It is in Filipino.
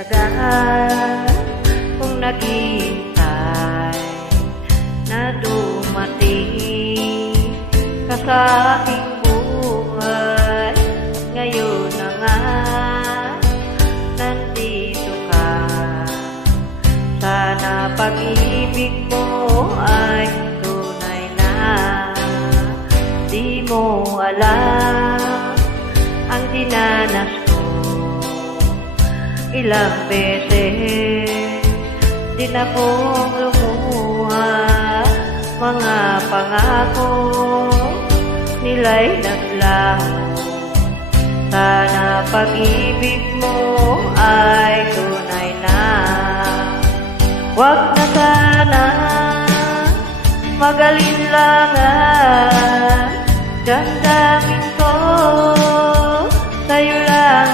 talaga kung naghihintay na dumating ka sa aking buhay. Ngayon na nga, nandito ka. Sana pag-ibig mo ay tunay na. Di mo alam ang dinanas ko. Ilang beses din akong lumuha. Mga pangako nila'y naglaho. Sana pag-ibig mo ay tunay na. Huwag na sana mag-alinlangan. Damdamin ko sa'yo lang